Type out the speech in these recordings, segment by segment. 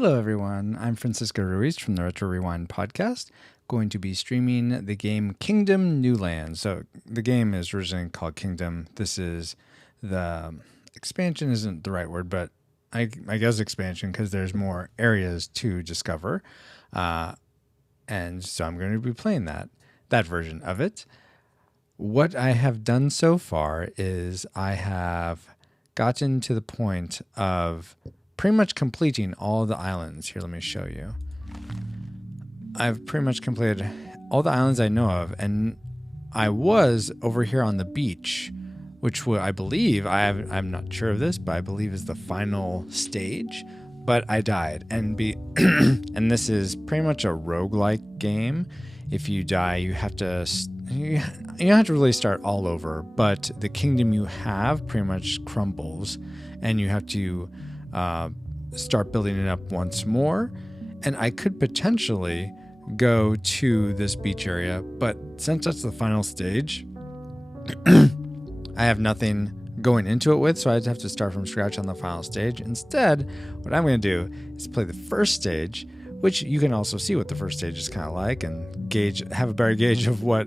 Hello, everyone. I'm Francisco Ruiz from the Retro Rewind podcast, going to be streaming the game Kingdom New Lands. So the game is originally called Kingdom. This is the expansion isn't the right word, but I guess expansion because there's more areas to discover. And so I'm going to be playing that version of it. What I have done so far is I have gotten to the point of pretty much completing all the islands. Here, let me show you. I've pretty much completed all the islands I know of, and I was over here on the beach, which I believe, I'm not sure of this, but I believe is the final stage, but I died. And and this is pretty much a roguelike game. If you die, you have to really start all over, but the kingdom you have pretty much crumbles, and you have to start building it up once more. And I could potentially go to this beach area, but since that's the final stage, I have nothing going into it with, so I'd have to start from scratch on the final stage. Instead, what I'm going to do is play the first stage, which you can also see what the first stage is kind of like and have a better gauge of what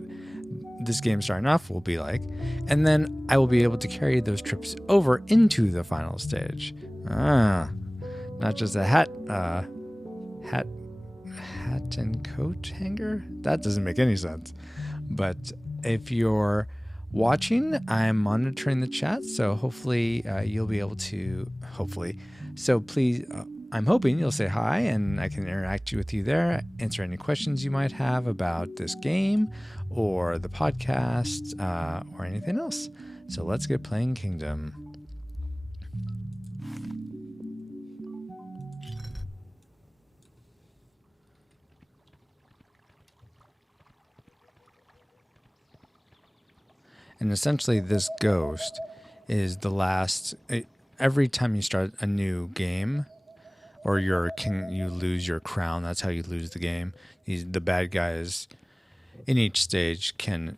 this game starting off will be like. And then I will be able to carry those trips over into the final stage. Not just a hat and coat hanger? That doesn't make any sense. But if you're watching, I'm monitoring the chat, so hopefully you'll be able to, So please, I'm hoping you'll say hi and I can interact with you there, answer any questions you might have about this game or the podcast or anything else. So let's get playing Kingdom. And essentially this ghost is the last, every time you start a new game or you're a king, you lose your crown. That's how you lose the game. The bad guys in each stage can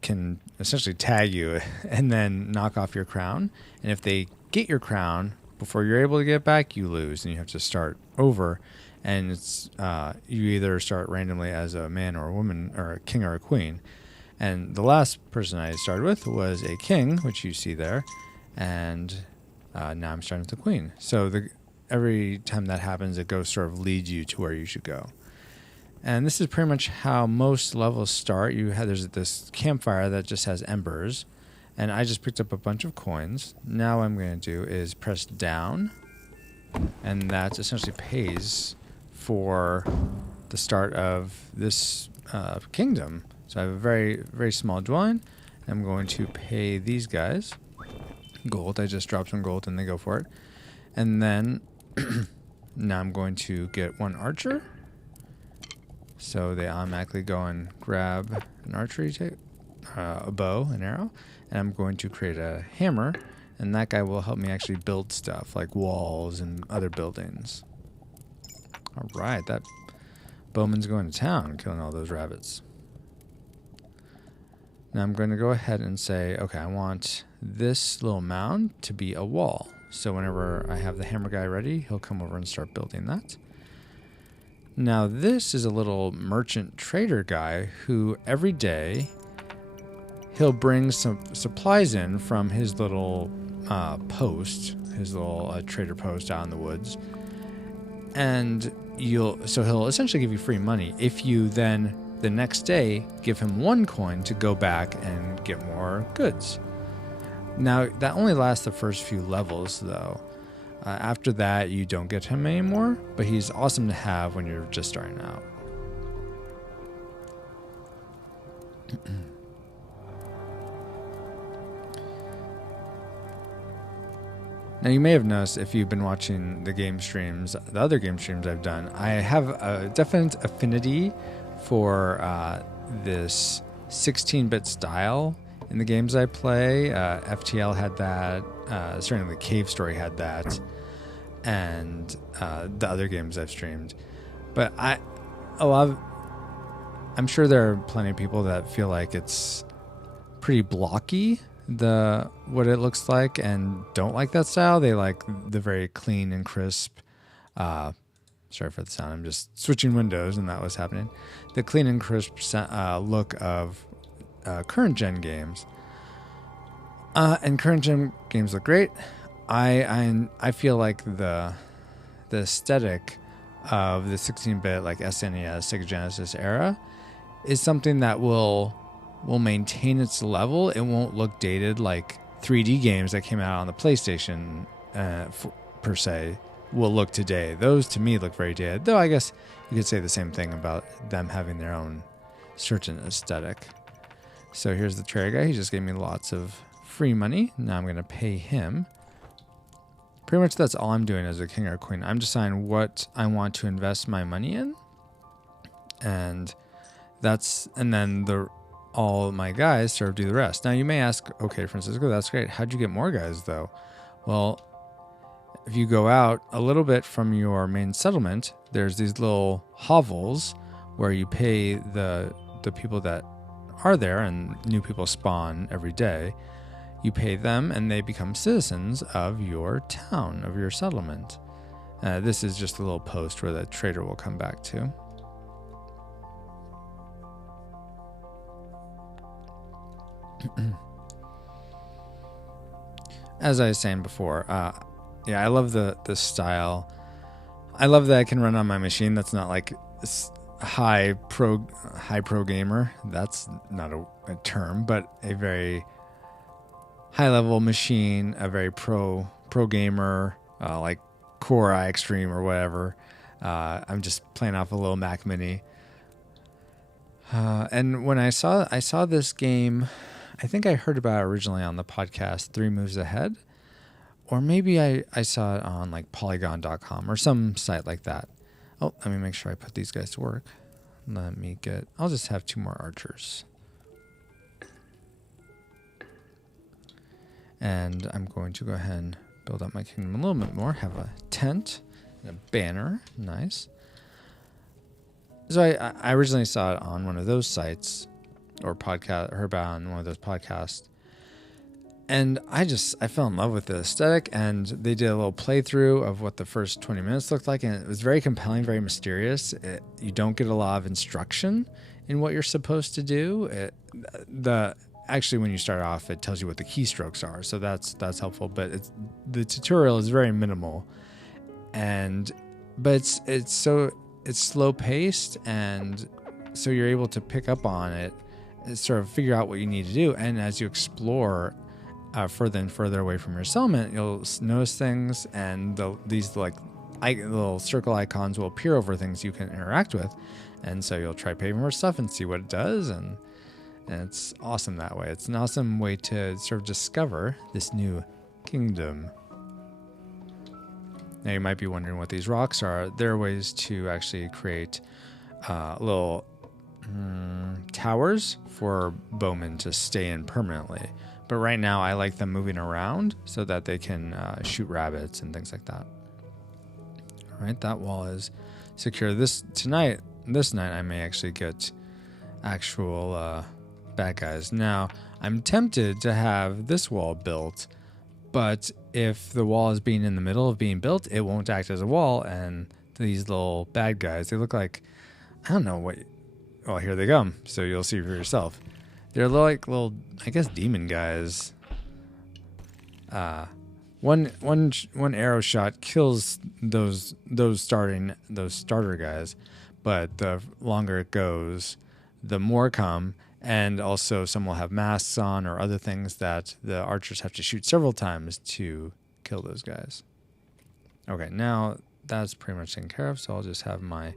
can essentially tag you and then knock off your crown. And if they get your crown before you're able to get it back, you lose and you have to start over. And it's you either start randomly as a man or a woman or a king or a queen. And the last person I started with was a king, which you see there, and now I'm starting with the queen. So every time that happens, it goes sort of leads you to where you should go. And this is pretty much how most levels start. There's this campfire that just has embers, and I just picked up a bunch of coins. Now what I'm going to do is press down, and that essentially pays for the start of this kingdom. So I have a very, very small dwelling. I'm going to pay these guys gold. I just dropped some gold and they go for it. And then now I'm going to get one archer. So they automatically go and grab an archery a bow, an arrow. And I'm going to create a hammer. And that guy will help me actually build stuff like walls and other buildings. All right, that bowman's going to town, killing all those rabbits. Now I'm going to go ahead and say, okay, I want this little mound to be a wall. So whenever I have the hammer guy ready, he'll come over and start building that. Now this is a little merchant trader guy who every day he'll bring some supplies in from his little post, his little trader post out in the woods. And he'll essentially give you free money if you then the next day give him 1 coin to go back and get more goods. Now that only lasts the first few levels though. After that you don't get him anymore, but he's awesome to have when you're just starting out. Now you may have noticed if you've been watching the other game streams I've done, I have a definite affinity for this 16-bit style in the games I play. FTL had that, certainly Cave Story had that, and the other games I've streamed. But I'm sure there are plenty of people that feel like it's pretty blocky, what it looks like, and don't like that style. They like the very clean and crisp Sorry for the sound. I'm just switching windows, and that was happening. The clean and crisp look of current gen games. And current gen games look great. I feel like the aesthetic of the 16-bit like SNES, Sega Genesis era is something that will maintain its level. It won't look dated like 3D games that came out on the PlayStation per se will look today. Those to me look very dated, though I guess you could say the same thing about them having their own certain aesthetic. So here's the trader guy. He just gave me lots of free money. Now I'm going to pay him. Pretty much that's all I'm doing as a king or queen. I'm deciding what I want to invest my money in. And then all my guys sort of do the rest. Now you may ask, okay, Francisco, that's great. How'd you get more guys though? Well, if you go out a little bit from your main settlement, there's these little hovels where you pay the people that are there, and new people spawn every day. You pay them and they become citizens of your town, of your settlement. This is just a little post where the trader will come back to. As I was saying before, I love the style. I love that I can run on my machine that's not like high pro gamer. That's not a term, but a very high level machine, a very pro gamer, like Core i Extreme or whatever. I'm just playing off a little Mac Mini. And when I saw this game, I think I heard about it originally on the podcast 3 Moves Ahead, or maybe I saw it on like Polygon.com or some site like that. Oh, let me make sure I put these guys to work. I'll just have 2 more archers. And I'm going to go ahead and build up my kingdom a little bit more. Have a tent and a banner. Nice. So I originally saw it on one of those sites or heard about it on one of those podcasts. And I fell in love with the aesthetic, and they did a little playthrough of what the first 20 minutes looked like. And it was very compelling, very mysterious. You don't get a lot of instruction in what you're supposed to do. Actually, when you start off, it tells you what the keystrokes are, so that's helpful. But the tutorial is very minimal, but it's slow paced, and so you're able to pick up on it and sort of figure out what you need to do. And as you explore further and further away from your settlement, you'll notice things, and these little circle icons will appear over things you can interact with, and so you'll try paying more stuff and see what it does, and it's awesome that way. It's an awesome way to sort of discover this new kingdom. Now you might be wondering what these rocks are. They're ways to actually create little towers for bowmen to stay in permanently. But right now I like them moving around so that they can shoot rabbits and things like that. All right, that wall is secure. This night I may actually get actual bad guys. Now, I'm tempted to have this wall built, but if the wall is being in the middle of being built, it won't act as a wall, and these little bad guys, they look like, I don't know what, well, here they come, so you'll see for yourself. They're like little, I guess, demon guys. One arrow shot kills those starter guys, but the longer it goes, the more come. And also some will have masks on or other things that the archers have to shoot several times to kill those guys. Okay, now that's pretty much taken care of, so I'll just have my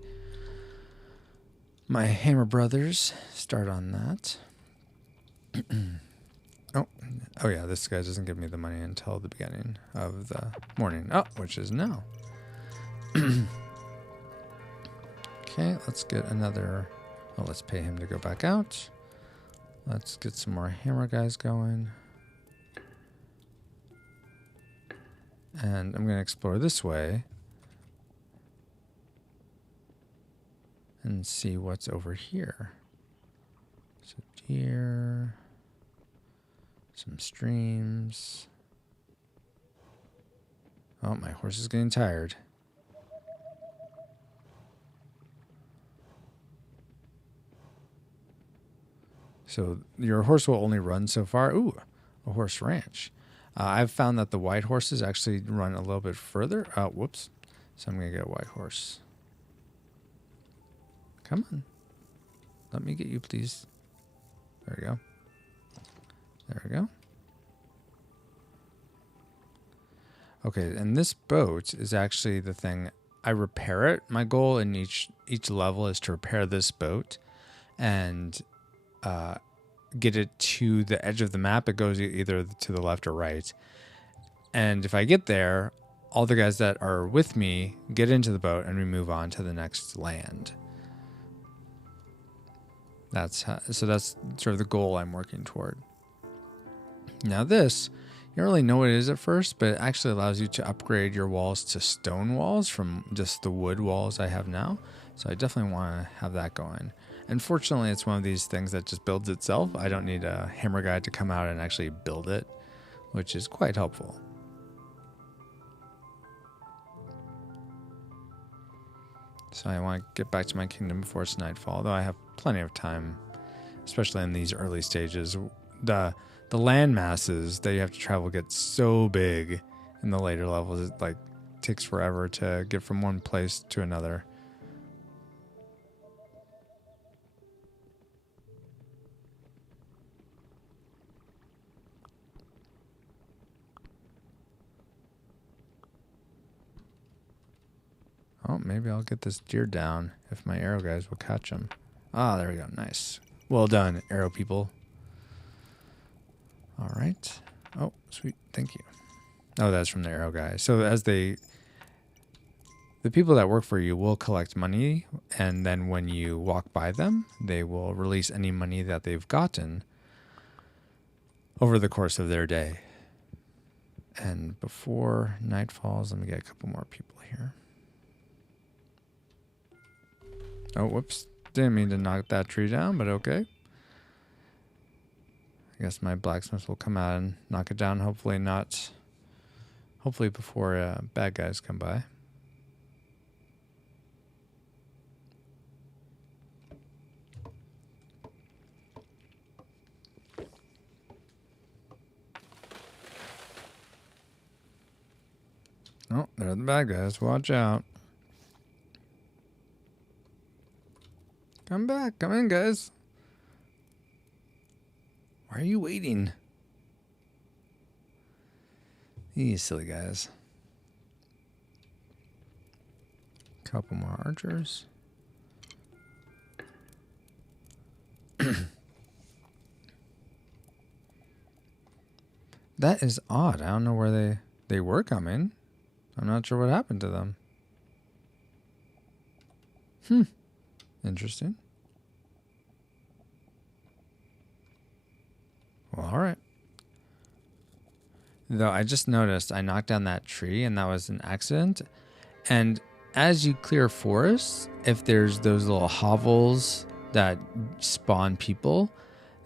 Hammer Brothers start on that. Oh yeah, this guy doesn't give me the money until the beginning of the morning. Oh, which is now. Okay, let's get another... Oh, let's pay him to go back out. Let's get some more hammer guys going. And I'm going to explore this way and see what's over here. So deer, some streams. Oh, my horse is getting tired. So your horse will only run so far. Ooh, a horse ranch. I've found that the white horses actually run a little bit further. Oh, whoops. So I'm going to get a white horse. Come on. Let me get you, please. There we go. There we go. Okay, and this boat is actually the thing. I repair it. My goal in each level is to repair this boat and get it to the edge of the map. It goes either to the left or right. And if I get there, all the guys that are with me get into the boat and we move on to the next land. So that's sort of the goal I'm working toward. Now this, you don't really know what it is at first, but it actually allows you to upgrade your walls to stone walls from just the wood walls I have now. So I definitely want to have that going. Unfortunately, it's one of these things that just builds itself. I don't need a hammer guy to come out and actually build it, which is quite helpful. So I want to get back to my kingdom before it's nightfall, though I have plenty of time, especially in these early stages. The land masses that you have to travel get so big in the later levels. It takes forever to get from one place to another. Oh, maybe I'll get this deer down if my arrow guys will catch him. Ah, there we go. Nice. Well done, arrow people. All right. Oh, sweet. Thank you. Oh, that's from the arrow guy. So the people that work for you will collect money, and then when you walk by them, they will release any money that they've gotten over the course of their day. And before night falls, let me get a couple more people here. Oh, whoops. Didn't mean to knock that tree down, but okay. I guess my blacksmith will come out and knock it down. Hopefully before bad guys come by. Oh, they're the bad guys. Watch out. Come back. Come in, guys. Why are you waiting? You silly guys. Couple more archers. That is odd. I don't know where they were coming. I'm not sure what happened to them. Interesting. Well, all right. Though I just noticed I knocked down that tree and that was an accident. And as you clear forests, if there's those little hovels that spawn people,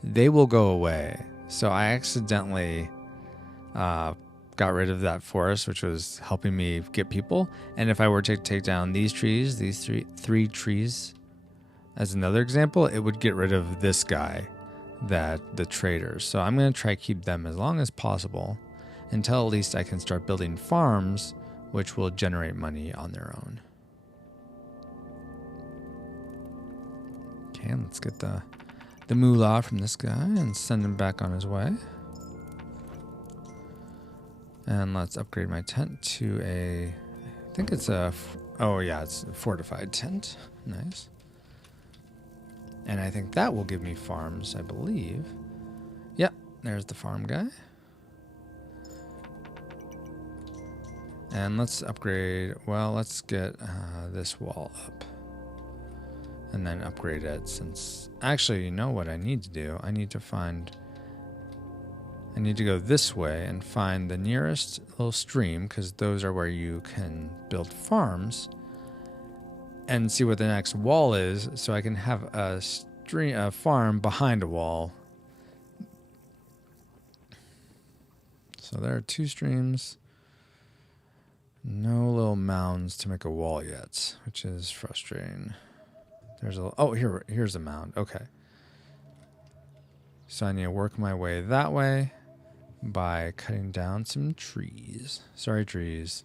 they will go away. So I accidentally got rid of that forest, which was helping me get people. And if I were to take down these trees, these three trees, as another example, it would get rid of this guy, the traders. So I'm going to try to keep them as long as possible until at least I can start building farms, which will generate money on their own. Okay, let's get the moolah from this guy and send him back on his way. And let's upgrade my tent to I think it's it's a fortified tent. Nice. And I think that will give me farms, I believe. Yep, there's the farm guy. And let's upgrade, let's get this wall up. And then upgrade it since, actually, you know what I need to do? I need to go this way and find the nearest little stream, because those are where you can build farms, and see what the next wall is, so I can have a farm behind a wall. So there are 2 streams. No little mounds to make a wall yet, which is frustrating. Here's a mound. Okay. So I need to work my way that way by cutting down some trees. Sorry, trees.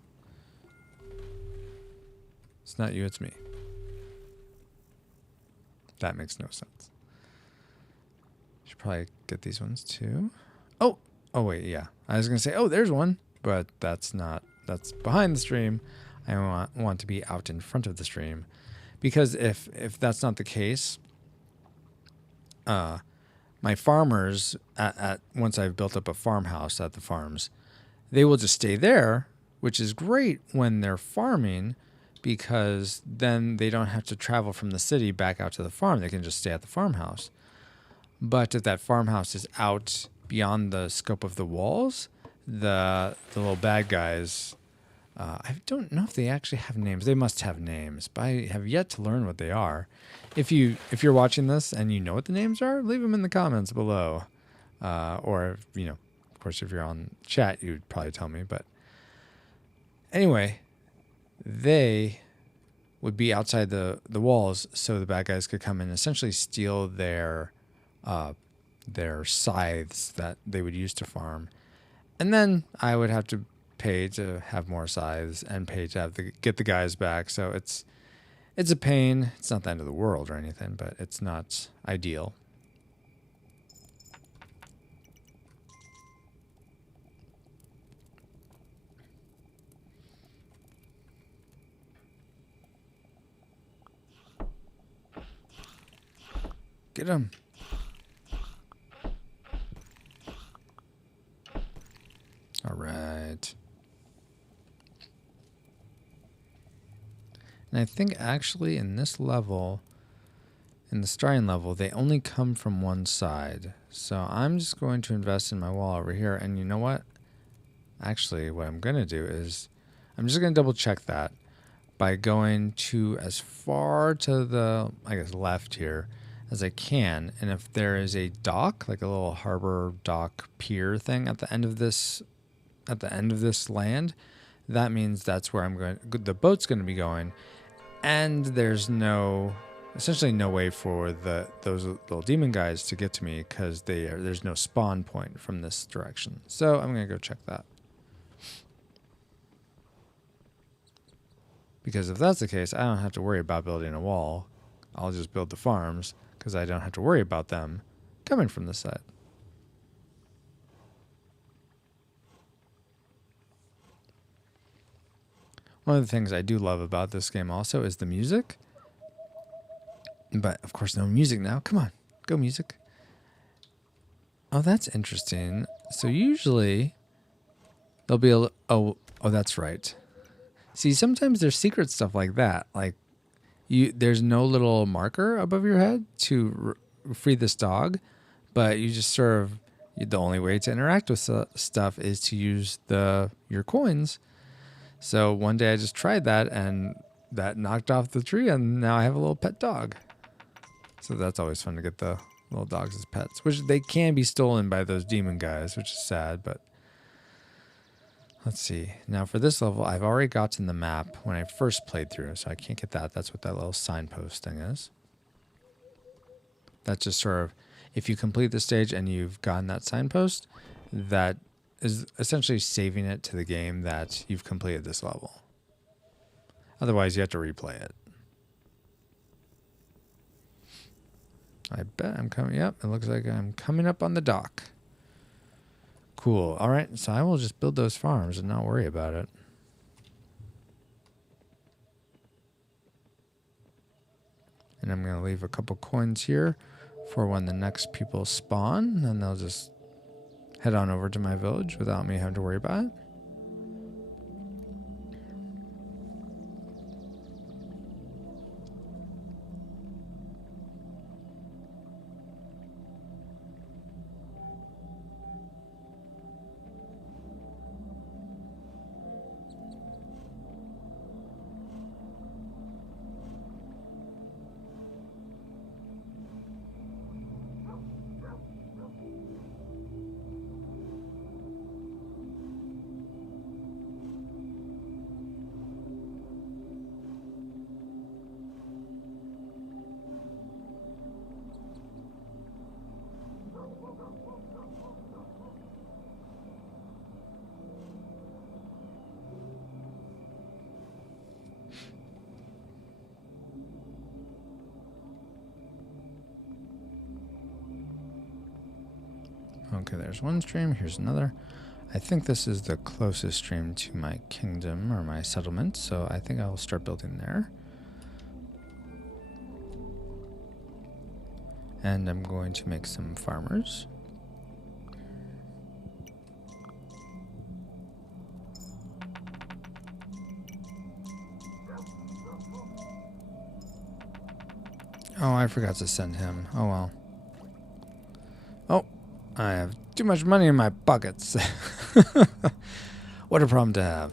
It's not you, it's me. That makes no sense. Should probably get these ones too. Oh wait, yeah. I was gonna say, oh, there's one, but that's behind the stream. I want to be out in front of the stream, because if that's not the case, my farmers at once I've built up a farmhouse at the farms, they will just stay there, which is great when they're farming, because then they don't have to travel from the city back out to the farm. They can just stay at the farmhouse. But if that farmhouse is out beyond the scope of the walls, the little bad guys, I don't know if they actually have names. They must have names, but I have yet to learn what they are. If you're watching this and you know what the names are, leave them in the comments below. Or, of course, if you're on chat, you'd probably tell me. But anyway, they would be outside the walls, so the bad guys could come and essentially steal their scythes that they would use to farm. And then I would have to pay to have more scythes and pay to get the guys back. So it's a pain. It's not the end of the world or anything, but it's not ideal. Get him. All right. And I think actually in this level, in the starting level, they only come from one side. So I'm just going to invest in my wall over here. And you know what? Actually, what I'm going to do is I'm just going to double check that by going to as far to the, I guess, left here as I can. And if there is a dock, like a little harbor dock pier thing at the end of this land, that means that's where the boat's going to be going. And there's essentially no way for those little demon guys to get to me, because there's no spawn point from this direction. So I'm going to go check that. Because if that's the case, I don't have to worry about building a wall. I'll just build the farms, because I don't have to worry about them coming from this side. One of the things I do love about this game also is the music. But, of course, no music now. Come on, go music. Oh, that's interesting. So usually there'll be oh, that's right. See, sometimes there's secret stuff like that. Like, there's no little marker above your head to free this dog, but you just the only way to interact with stuff is to use your coins. So one day I just tried that, and that knocked off the tree, and now I have a little pet dog. So that's always fun to get the little dogs as pets, which they can be stolen by those demon guys, which is sad, but let's see. Now for this level, I've already gotten the map when I first played through, so I can't get that. That's what that little signpost thing is. That's just sort of, if you complete the stage and you've gotten that signpost, that is essentially saving it to the game that you've completed this level. Otherwise, you have to replay it. I bet I'm coming up. It looks like I'm coming up on the dock. Cool. All right. So I will just build those farms and not worry about it. And I'm going to leave a couple coins here for when the next people spawn, and they'll just head on over to my village without me having to worry about it. Okay, there's one stream. Here's another. I think this is the closest stream to my kingdom or my settlement, so I think I will start building there. And I'm going to make some farmers. Oh, I forgot to send him. Oh well. Oh, I have too much money in my pockets. What a problem to have.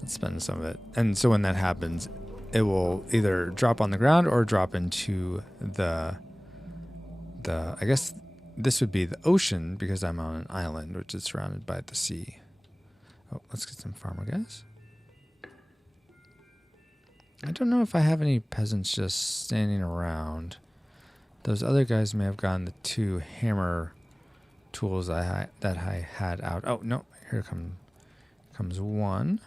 Let's spend some of it. And so when that happens, it will either drop on the ground or drop into the I guess this would be the ocean because I'm on an island which is surrounded by the sea. Oh, let's get some farmer guys. I don't know if I have any peasants just standing around. Those other guys may have gotten the 2 hammer tools that I had out. Oh, no. Here comes one.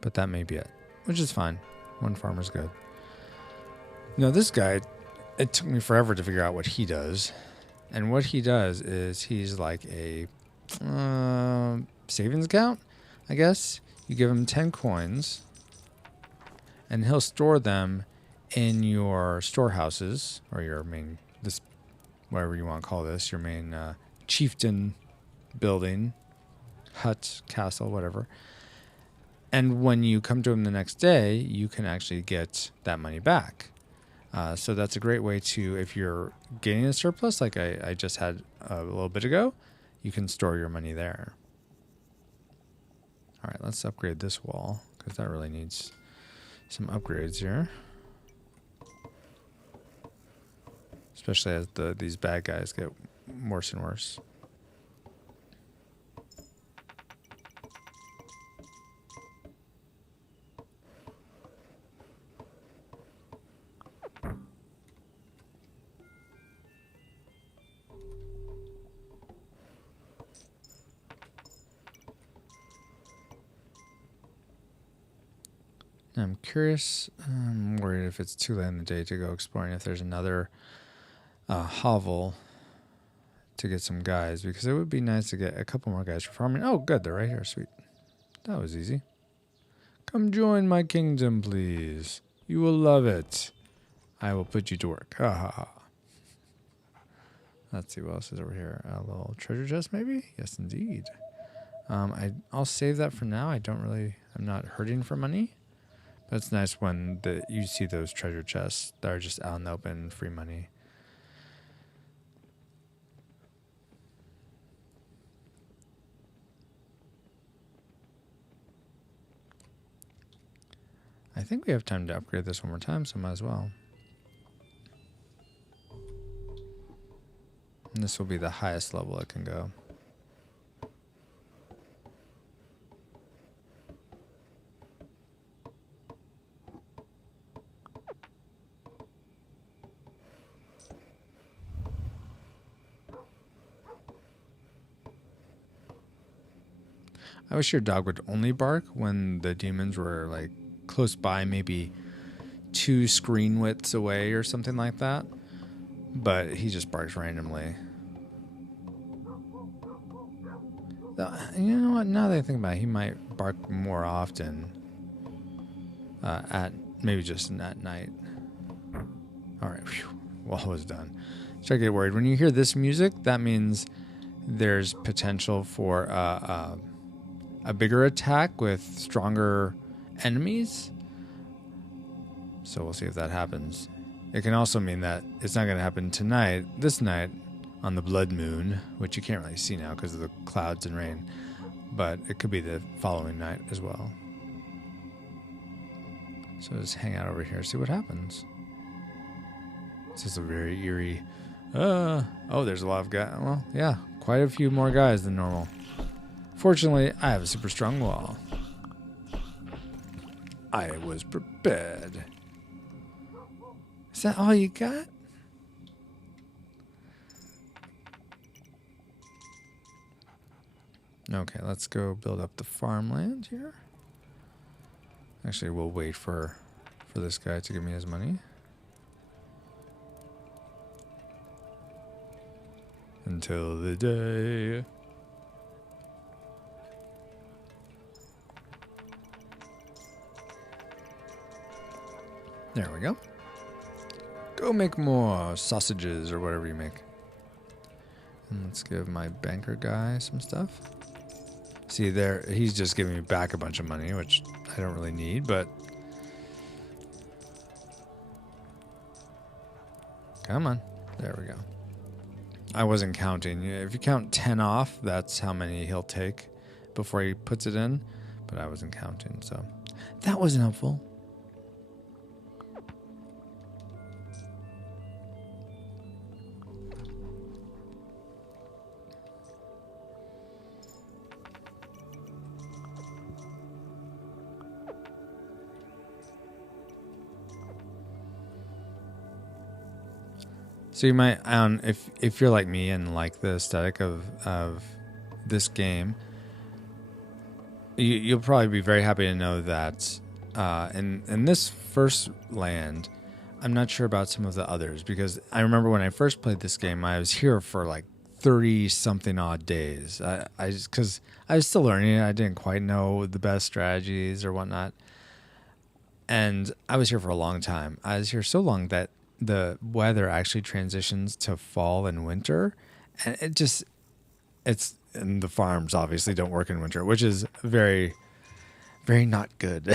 But that may be it, which is fine. 1 farmer's good. No, this guy, it took me forever to figure out what he does. And what he does is he's like a savings account, I guess. You give him 10 coins. And he'll store them in your storehouses or your main, whatever you want to call this, your main chieftain building, hut, castle, whatever. And when you come to him the next day, you can actually get that money back. So that's a great way to, if you're gaining a surplus, like I just had a little bit ago, you can store your money there. All right, let's upgrade this wall because that really needs some upgrades here, especially as these bad guys get worse and worse. I'm curious. I'm worried if it's too late in the day to go exploring. If there's another hovel to get some guys, because it would be nice to get a couple more guys for farming. Oh, good, they're right here. Sweet. That was easy. Come join my kingdom, please. You will love it. I will put you to work. Ha ha ha. Let's see what else is over here. A little treasure chest, maybe? Yes, indeed. I'll save that for now. I'm not hurting for money. But it's nice when you see those treasure chests that are just out in the open, free money. I think we have time to upgrade this one more time, so might as well. And this will be the highest level it can go. I wish your dog would only bark when the demons were like close by, maybe 2 screen widths away or something like that. But he just barks randomly. You know what? Now that I think about it, he might bark more often. Maybe just at night. All right, wall was done. Start to get worried when you hear this music. That means there's potential for a bigger attack with stronger enemies. So we'll see if that happens. It can also mean that it's not going to happen this night, on the blood moon, which you can't really see now because of the clouds and rain. But it could be the following night as well. So just hang out over here, see what happens. This is a very eerie... oh, there's a lot of guys. Well, yeah, quite a few more guys than normal. Fortunately, I have a super strong wall. I was prepared. Is that all you got? Okay, let's go build up the farmland here. Actually, we'll wait for this guy to give me his money. until the day. There we go. Go make more sausages or whatever you make. And let's give my banker guy some stuff. See there, he's just giving me back a bunch of money, which I don't really need, but... Come on. There we go. I wasn't counting. If you count 10 off, that's how many he'll take before he puts it in. But I wasn't counting, so that wasn't helpful. So you might, if you're like me and like the aesthetic of this game, you'll probably be very happy to know that in this first land, I'm not sure about some of the others, because I remember when I first played this game, I was here for like 30 something odd days. Because I was still learning, I didn't quite know the best strategies or whatnot, and I was here for a long time. I was here so long that the weather actually transitions to fall and winter, and and the farms obviously don't work in winter, which is very, very not good.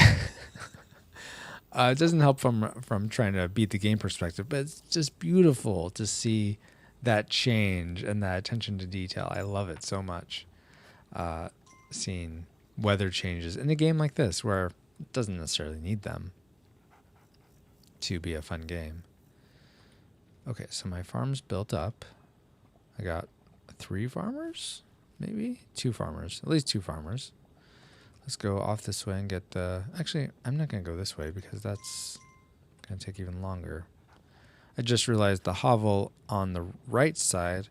It doesn't help from trying to beat the game perspective, but it's just beautiful to see that change and that attention to detail. I love it so much. Seeing weather changes in a game like this, where it doesn't necessarily need them to be a fun game. Okay, so my farm's built up. I got 3 farmers, maybe 2 farmers, at least 2 farmers. Let's go off this way and get the... Actually, I'm not going to go this way because that's going to take even longer. I just realized the hovel on the right side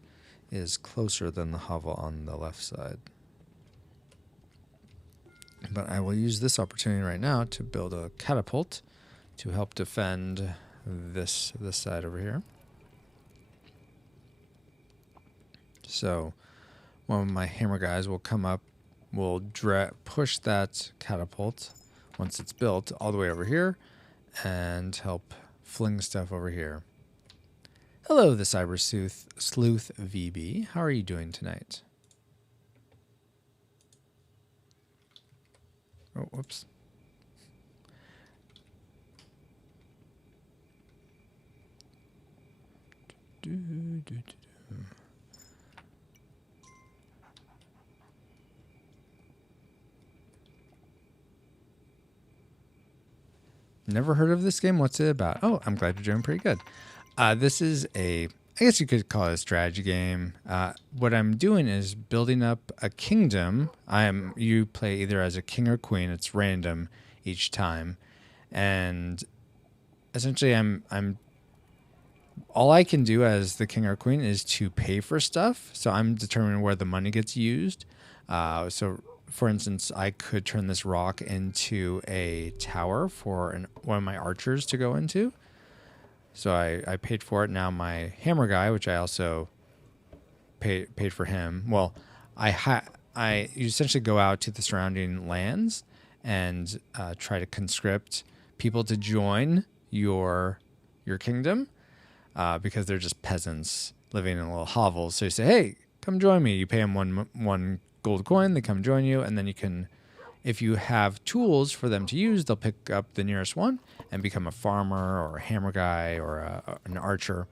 is closer than the hovel on the left side. But I will use this opportunity right now to build a catapult to help defend this side over here. So one of my hammer guys will come up, will push that catapult once it's built all the way over here and help fling stuff over here. Hello, the Cyber Sleuth VB. How are you doing tonight? Oh, whoops. Never heard of this game. What's it about? Oh, I'm glad you're doing pretty good. This is I guess you could call it a strategy game. What I'm doing is building up a kingdom. You play either as a king or queen. It's random each time, and essentially, I'm all I can do as the king or queen is to pay for stuff. So I'm determining where the money gets used. So, for instance, I could turn this rock into a tower for one of my archers to go into. So I paid for it. Now my hammer guy, which I also paid for him. Well, you essentially go out to the surrounding lands and try to conscript people to join your kingdom, because they're just peasants living in little hovels. So you say, "Hey, come join me." You pay them one gold coin. They come join you, and then you can, if you have tools for them to use, they'll pick up the nearest one and become a farmer or a hammer guy or an archer.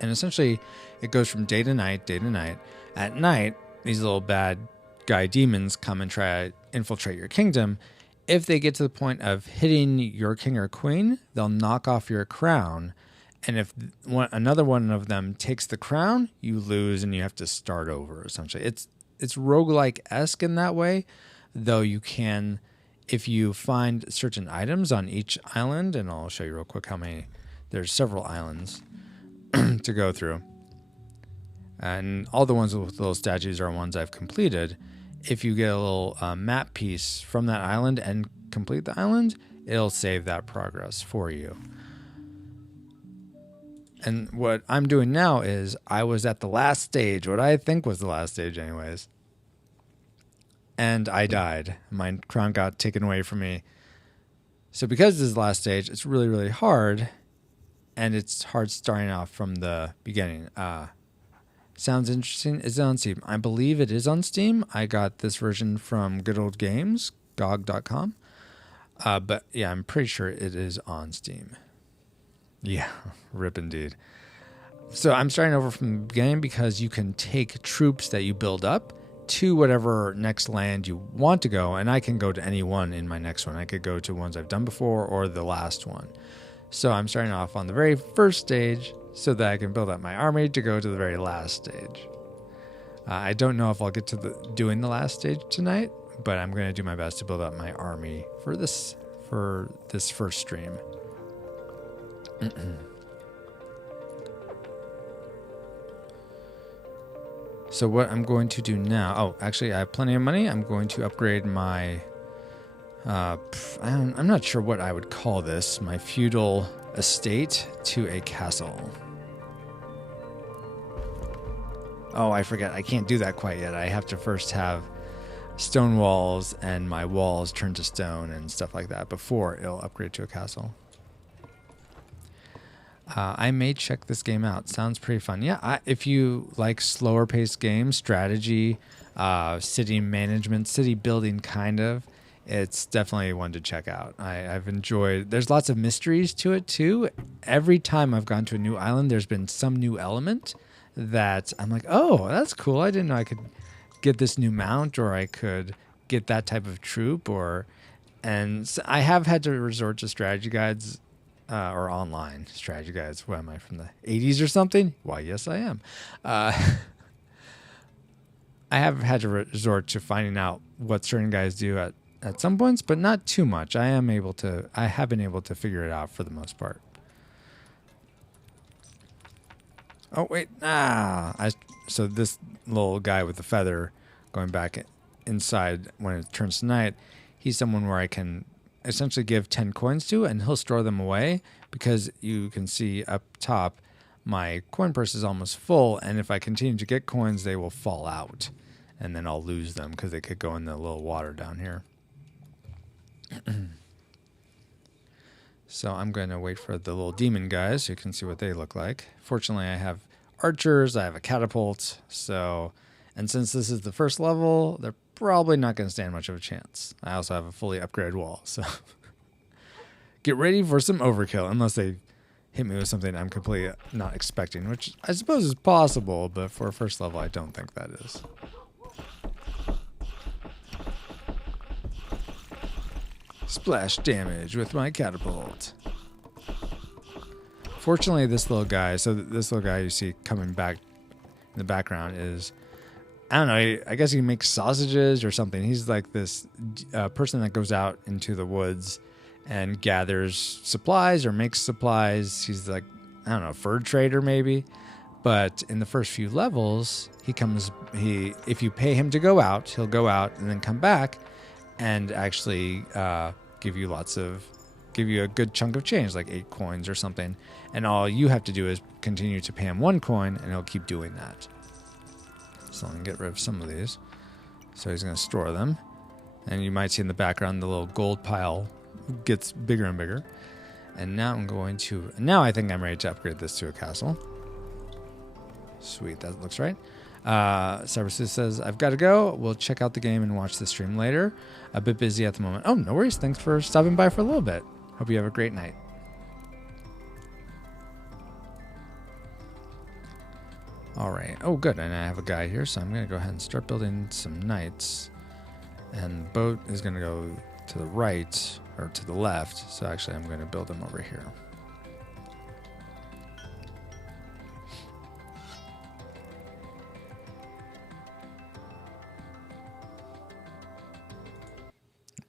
And essentially, it goes from day to night, day to night. At night, these little bad guy demons come and try to infiltrate your kingdom. If they get to the point of hitting your king or queen, they'll knock off your crown. And if another one of them takes the crown, you lose and you have to start over, essentially. It's roguelike-esque in that way, though you can, if you find certain items on each island, and I'll show you real quick how many, there's several islands to go through. And all the ones with little statues are ones I've completed. If you get a little map piece from that island and complete the island, it'll save that progress for you. And what I'm doing now is I was at the last stage, what I think was the last stage anyways. And I died. My crown got taken away from me. So because this is the last stage, it's really, really hard. And it's hard starting off from the beginning. Sounds interesting. Is it on Steam? I believe it is on Steam. I got this version from Good Old Games, GOG.com. But yeah, I'm pretty sure it is on Steam. Yeah, rip indeed. So I'm starting over from the beginning because you can take troops that you build up to whatever next land you want to go. And I can go to any one in my next one. I could go to ones I've done before or the last one. So I'm starting off on the very first stage so that I can build up my army to go to the very last stage. I don't know if I'll get to doing the last stage tonight, but I'm going to do my best to build up my army for this first stream. So what I'm going to do now... Oh, actually, I have plenty of money. I'm going to upgrade my... I'm not sure what I would call this. My feudal estate to a castle. Oh, I forget. I can't do that quite yet. I have to first have stone walls and my walls turn to stone and stuff like that before it'll upgrade to a castle. I may check this game out. Sounds pretty fun. Yeah, if you like slower paced games, strategy, city management, city building kind of, it's definitely one to check out. I've enjoyed... There's lots of mysteries to it too. Every time I've gone to a new island, there's been some new element that I'm like, oh, that's cool. I didn't know I could get this new mount or I could get that type of troop and so I have had to resort to strategy guides or online strategy guides. What am I, from the 80s or something? Why, yes, I am. I have had to resort to finding out what certain guys do at some points, but not too much. I have been able to figure it out for the most part. Oh, wait. So this little guy with the feather going back inside when it turns to night, he's someone where I can essentially give 10 coins to, and he'll store them away because you can see up top my coin purse is almost full, and if I continue to get coins, they will fall out, and then I'll lose them because they could go in the little water down here. So I'm going to wait for the little demon guys so you can see what they look like. Fortunately, I have archers, I have a catapult, and since this is the first level, they're probably not going to stand much of a chance. I also have a fully upgraded wall, so get ready for some overkill, unless they hit me with something I'm completely not expecting, which I suppose is possible, but for a first level, I don't think that is. Splash damage with my catapult. Fortunately, this little guy you see coming back in the background is, I don't know, I guess he makes sausages or something. He's like this person that goes out into the woods and gathers supplies or makes supplies. He's like, I don't know, a fur trader maybe. But in the first few levels, if you pay him to go out, he'll go out and then come back and actually give you a good chunk of change, like 8 coins or something. And all you have to do is continue to pay him 1 coin, and he'll keep doing that. So I'm going to get rid of some of these. So he's going to store them. And you might see in the background the little gold pile gets bigger and bigger. And now I think I'm ready to upgrade this to a castle. Sweet, that looks right. Cybersus says, I've got to go. We'll check out the game and watch the stream later. A bit busy at the moment. Oh, no worries. Thanks for stopping by for a little bit. Hope you have a great night. All right. Oh, good. And I have a guy here, so I'm going to go ahead and start building some knights. And the boat is going to go to the right, or to the left. So actually, I'm going to build them over here.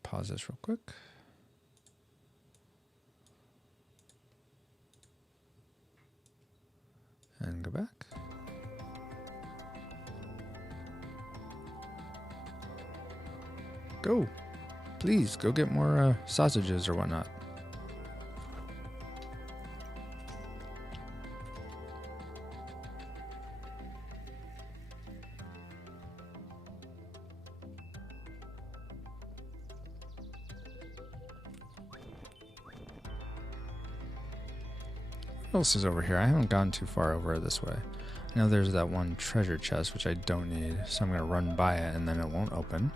Pause this real quick. And go back. Go. Please, go get more sausages or whatnot. What else is over here? I haven't gone too far over this way. I know there's that one treasure chest, which I don't need, so I'm going to run by it, and then it won't open.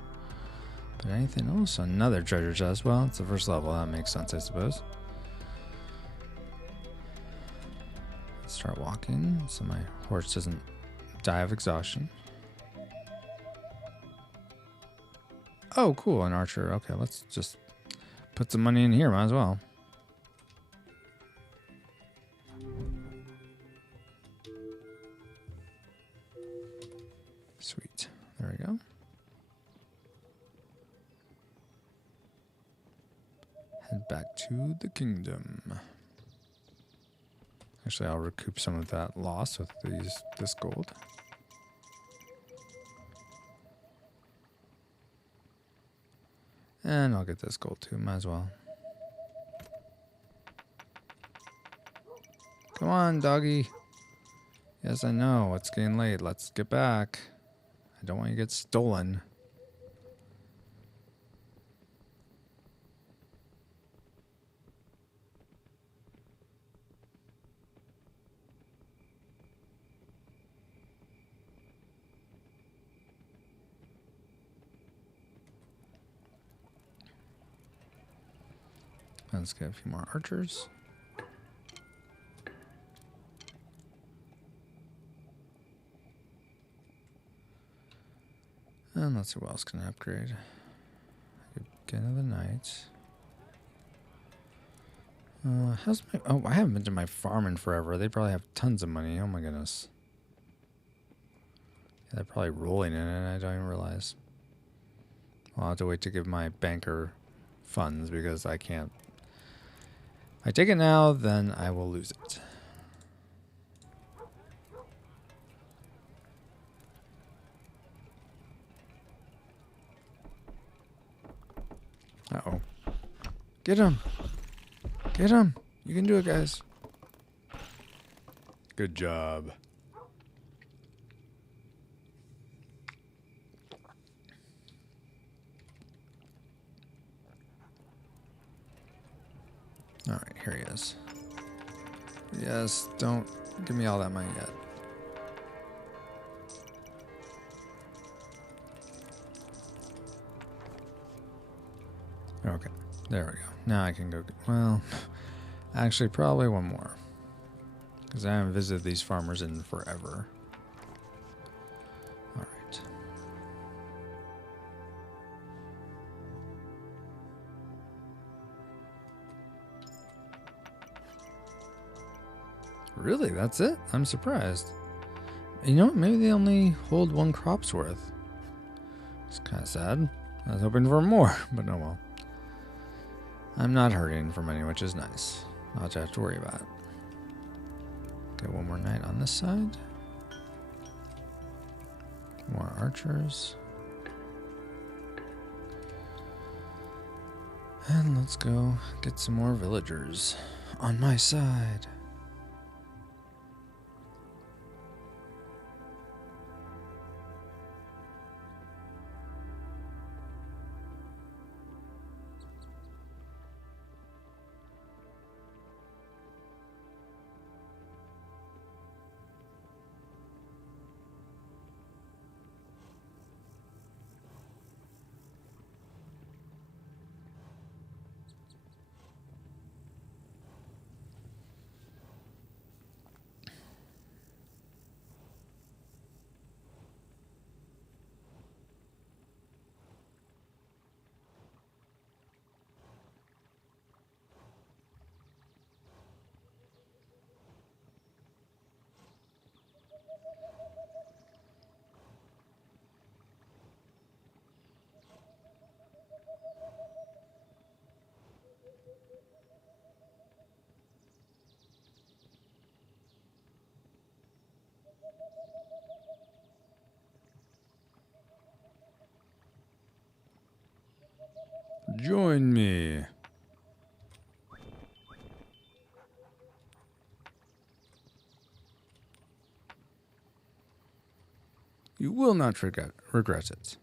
But anything else? Another treasure chest. Well, it's the first level. That makes sense, I suppose. Let's start walking so my horse doesn't die of exhaustion. Oh, cool. An archer. Okay, let's just put some money in here. Might as well. Sweet. There we go. Head back to the kingdom. Actually, I'll recoup some of that loss with this gold. And I'll get this gold too, might as well. Come on, doggy. Yes, I know, it's getting late. Let's get back. I don't want you to get stolen. Let's get a few more archers. And let's see what else can I upgrade. Get another knight. How's my... Oh, I haven't been to my farm in forever. They probably have tons of money. Oh my goodness. Yeah, they're probably rolling in it and I don't even realize. I'll have to wait to give my banker funds because I can't. If I take it now, then I will lose it. Uh-oh. Get him! Get him! You can do it, guys. Good job. Alright, here he is. Yes, don't give me all that money yet. Okay, there we go. Now I can go get, well, actually probably one more. Because I haven't visited these farmers in forever. Alright. Really? That's it? I'm surprised. You know what? Maybe they only hold one crop's worth. It's kind of sad. I was hoping for more, but no well. I'm not hurting for money, which is nice. Not much I have to worry about. Get one more knight on this side. More archers. And let's go get some more villagers on my side. Join me. You will not regret it.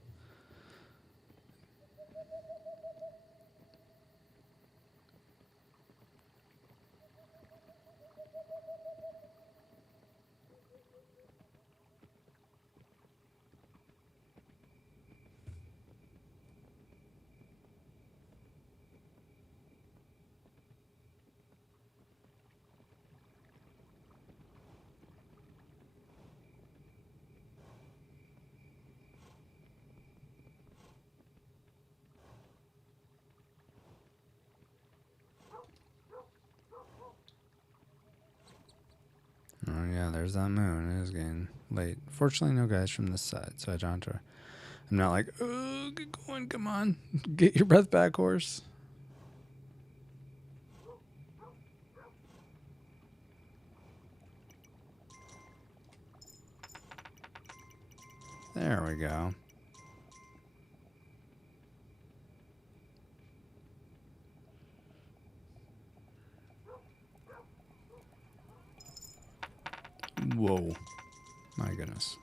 yeah, there's that moon. It is getting late. Fortunately, no guys from this side, so I don't have to. I'm not like, oh, get going, come on. Get your breath back, horse. There we go. Whoa. My goodness.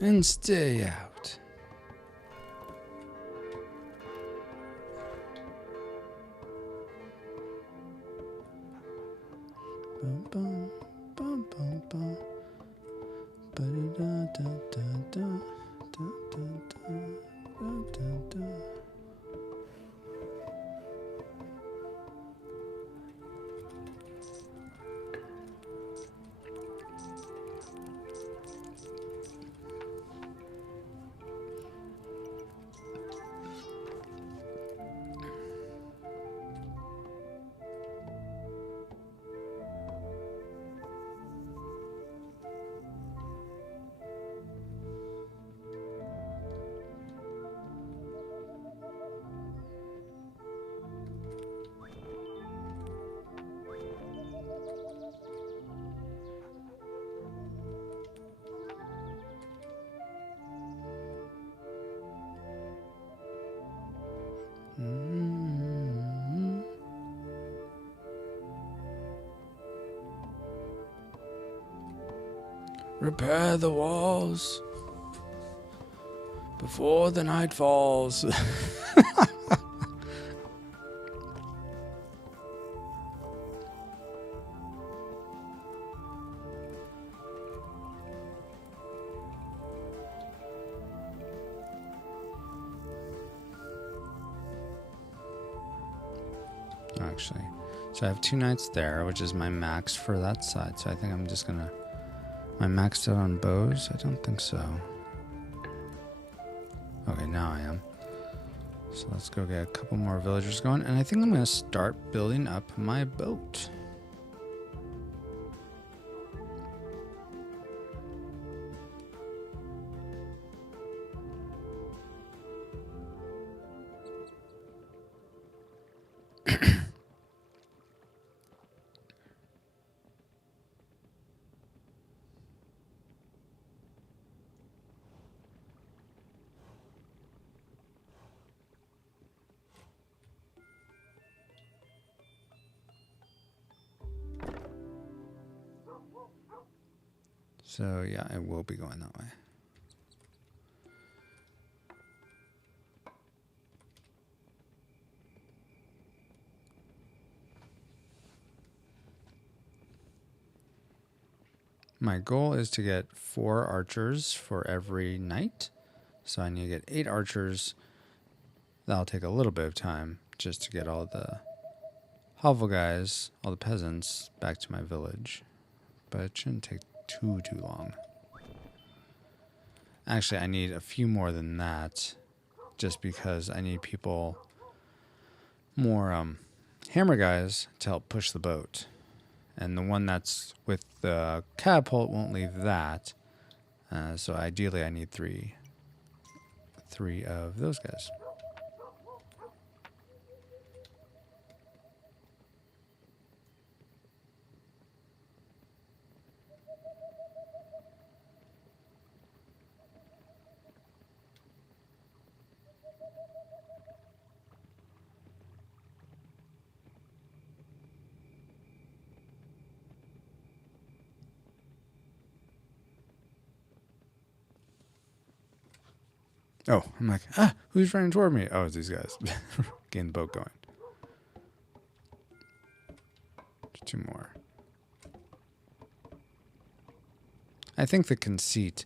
And stay out. Bum, bum, bum, bum, bum. Ba-da-da-da-da-da. Da-da-da-da-da-da. Mm-hmm. Repair the walls before the night falls. Actually, so I have 2 knights there, which is my max for that side. So I think I'm just gonna. Am I maxed out on bows? I don't think so. Okay, now I am. So let's go get a couple more villagers going, and I think I'm gonna start building up my boat. So yeah, it will be going that way. My goal is to get 4 archers for every knight. So I need to get 8 archers. That'll take a little bit of time just to get all the hovel guys, all the peasants, back to my village. But it shouldn't take too long. Actually, I need a few more than that, just because I need people, more hammer guys, to help push the boat. And the one that's with the catapult won't leave that. So ideally, I need three of those guys. Oh, I'm like, who's running toward me? Oh, it's these guys. Getting the boat going. 2 more. I think the conceit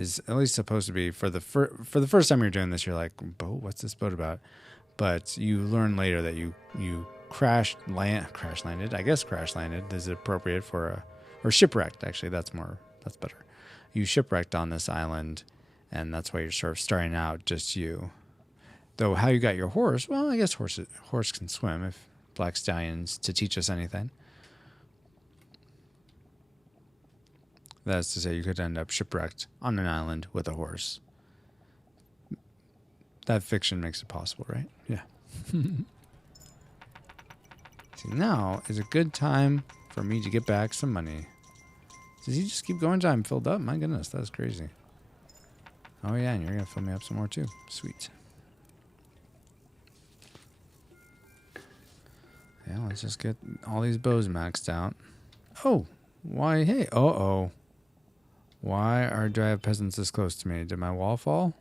is at least supposed to be for the first time you're doing this. You're like, boat? What's this boat about? But you learn later that you crash landed. I guess crash landed is appropriate for or shipwrecked. Actually, that's better. You shipwrecked on this island, and that's why you're sort of starting out just you. Though how you got your horse? Well, I guess horse can swim if Black Stallions to teach us anything. That is to say, you could end up shipwrecked on an island with a horse. That fiction makes it possible, right? Yeah. See, now is a good time for me to get back some money. Does he just keep going until I'm filled up? My goodness, that's crazy. Oh yeah, and you're going to fill me up some more too. Sweet. Yeah, let's just get all these bows maxed out. Oh, why, hey, uh-oh. Why do I have peasants this close to me? Did my wall fall?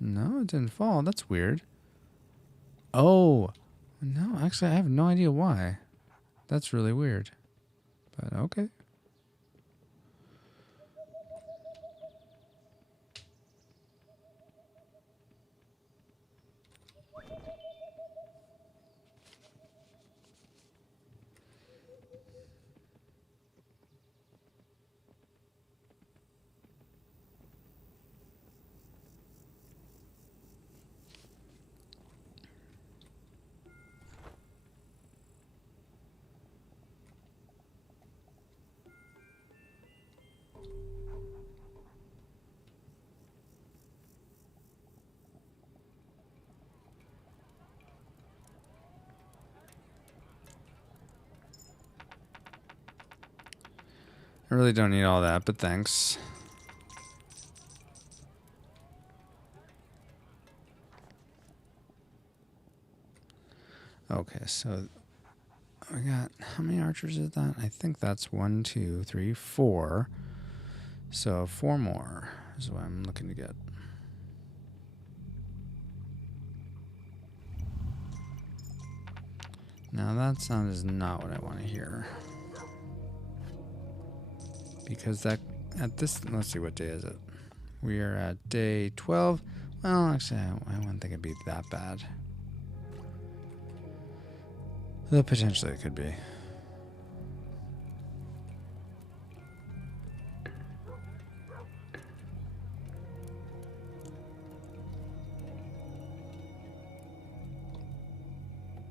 No, it didn't fall. That's weird. Oh, no, actually, I have no idea why. That's really weird. But okay. I really don't need all that, but thanks. Okay, so I got, how many archers is that? I think that's 1, 2, 3, 4. So 4 more is what I'm looking to get. Now that sound is not what I want to hear. Because that, at this, let's see, what day is it? We are at day 12. Well, actually, I wouldn't think it'd be that bad. Though potentially it could be.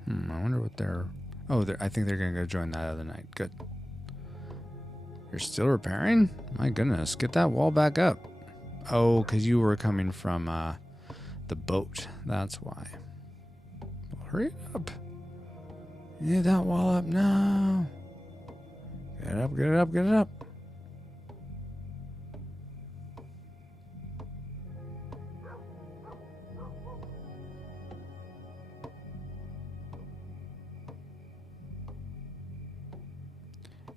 I wonder what they're... Oh, I think they're going to go join that other night. Good. You're still repairing? My goodness, get that wall back up. Oh, because you were coming from the boat. That's why. Well, hurry up. You need that wall up now. Get it up, get it up, get it up.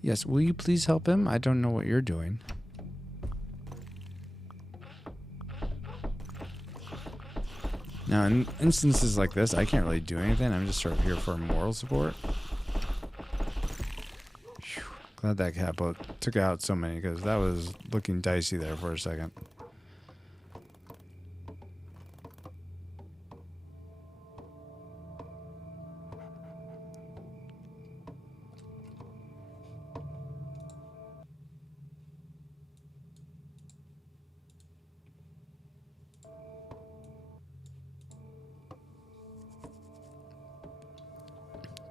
Yes, will you please help him? I don't know what you're doing. Now, in instances like this, I can't really do anything. I'm just sort of here for moral support. Whew. Glad that catboat took out so many, because that was looking dicey there for a second.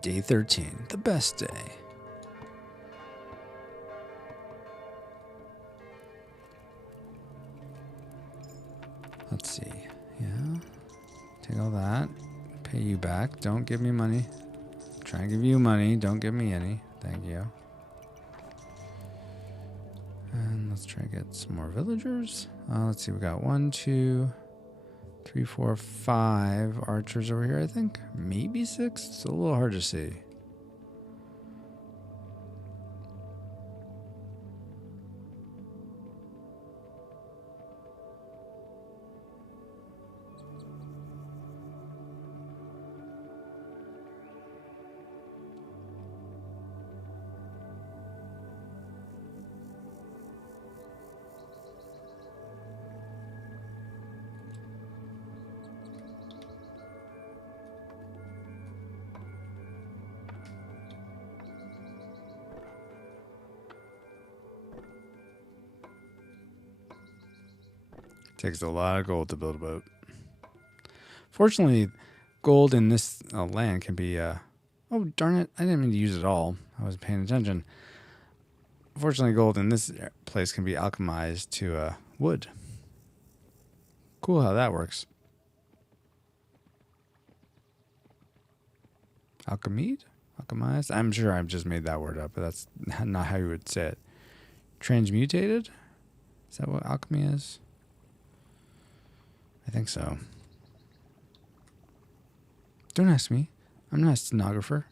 Day 13, the best day. Let's see. Yeah. Take all that. Pay you back. Don't give me money. Try and give you money. Don't give me any. Thank you. And let's try to get some more villagers. Let's see. We got 1, 2, 3, 4, 5 archers over here, I think. Maybe 6? It's a little hard to see. Takes a lot of gold to build a boat. Fortunately, gold in this land can be... oh, darn it. I didn't mean to use it all. I wasn't paying attention. Fortunately, gold in this place can be alchemized to wood. Cool how that works. Alchemide? Alchemized? I'm sure I've just made that word up, but that's not how you would say it. Transmutated? Is that what alchemy is? I think so. Don't ask me. I'm not a stenographer.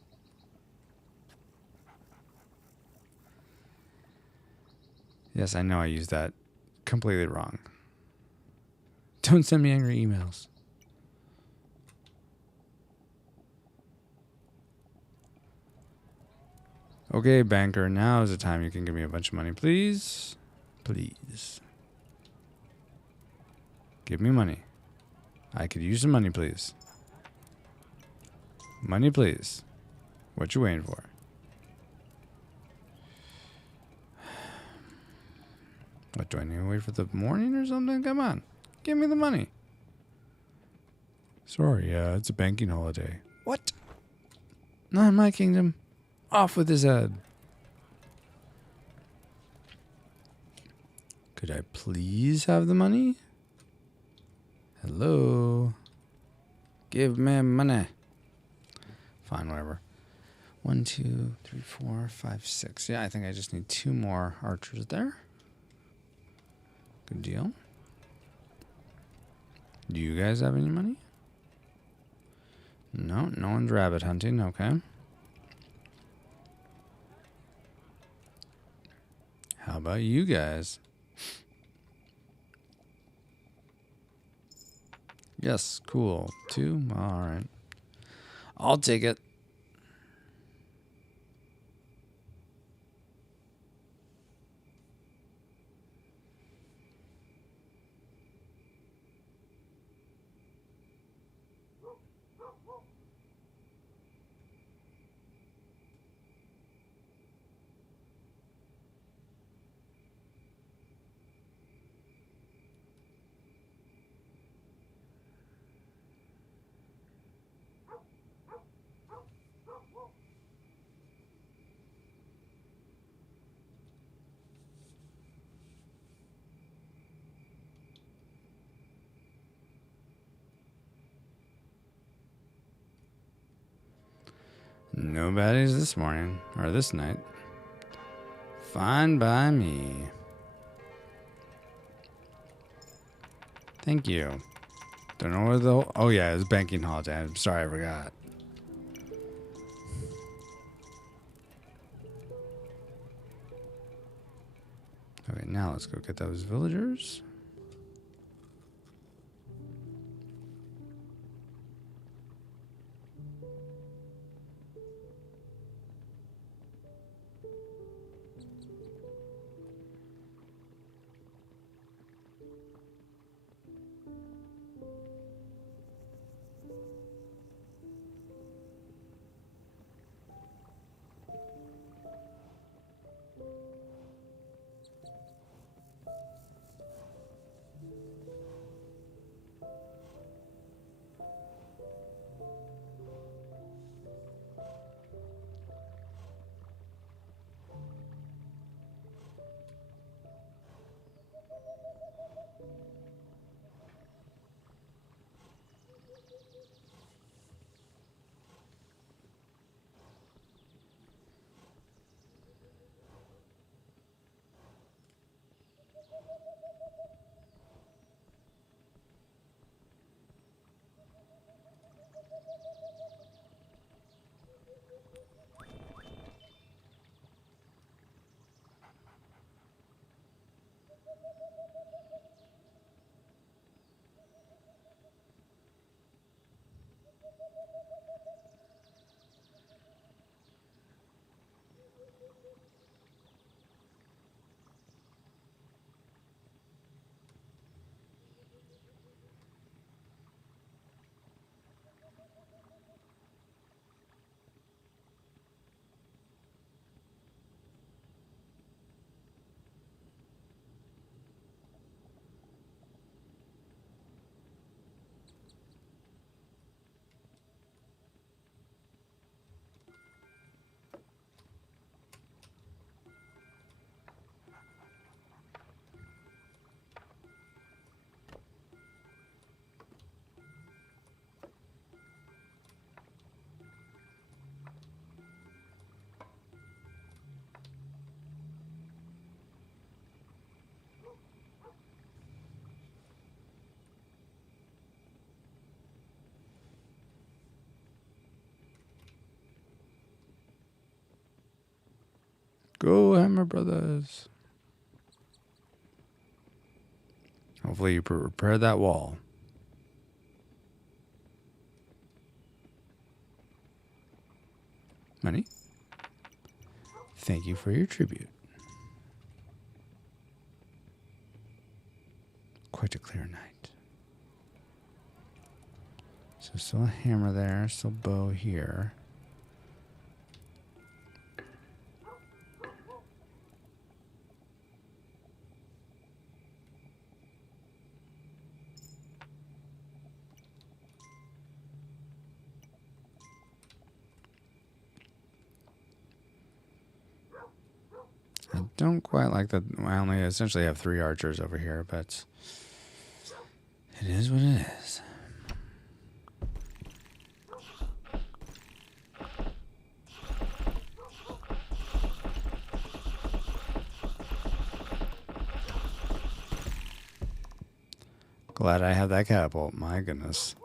Yes, I know I used that completely wrong. Don't send me angry emails. Okay, banker, now is the time you can give me a bunch of money, please. Please. Give me money. I could use some money, please. Money, please. What you waiting for? What, do I need to wait for the morning or something? Come on. Give me the money. Sorry, it's a banking holiday. What? Not in my kingdom. Off with his head. Could I please have the money? Hello? Give me money. Fine, whatever. 1, 2, 3, 4, 5, 6. Yeah, I think I just need 2 more archers there. Good deal. Do you guys have any money? No, no one's rabbit hunting. Okay. How about you guys? Yes, cool. 2? All right. I'll take it. No baddies this morning, or this night. Fine by me. Thank you. Don't know where the... Oh, yeah, it's banking holiday. I'm sorry, I forgot. Okay, now let's go get those villagers. Go, Hammer Brothers. Hopefully you repair that wall. Money. Thank you for your tribute. Quite a clear night. So still a hammer there, still bow here. I don't quite like that. I only essentially have 3 archers over here, but it is what it is. Glad I have that catapult. My goodness.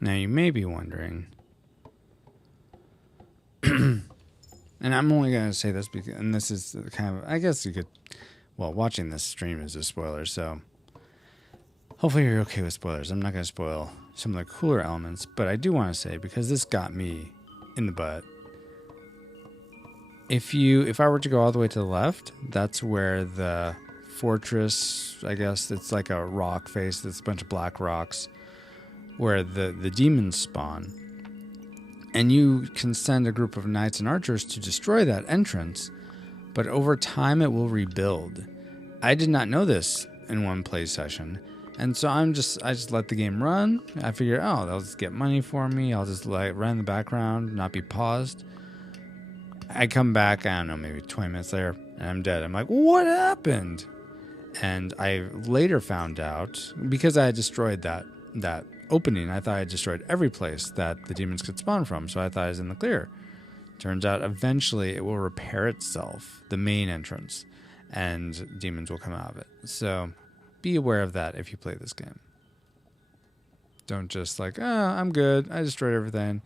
Now you may be wondering, and I'm only going to say this because, and this is kind of, I guess you could, well, watching this stream is a spoiler, so hopefully you're okay with spoilers. I'm not going to spoil some of the cooler elements, but I do want to say, because this got me in the butt, if I were to go all the way to the left, that's where the fortress, I guess it's like a rock face, it's a bunch of black rocks, where the demons spawn. And you can send a group of knights and archers to destroy that entrance, but over time it will rebuild. I did not know this in one play session, and so I just let the game run. I figured, oh, they'll just get money for me. I'll just run in the background, not be paused. I come back, I don't know, maybe 20 minutes later, and I'm dead. I'm like, what happened? And I later found out, because I had destroyed that opening, I thought I destroyed every place that the demons could spawn from, so I thought I was in the clear. Turns out eventually it will repair itself, the main entrance, and demons will come out of it. So be aware of that if you play this game. Don't just like, I'm good, I destroyed everything.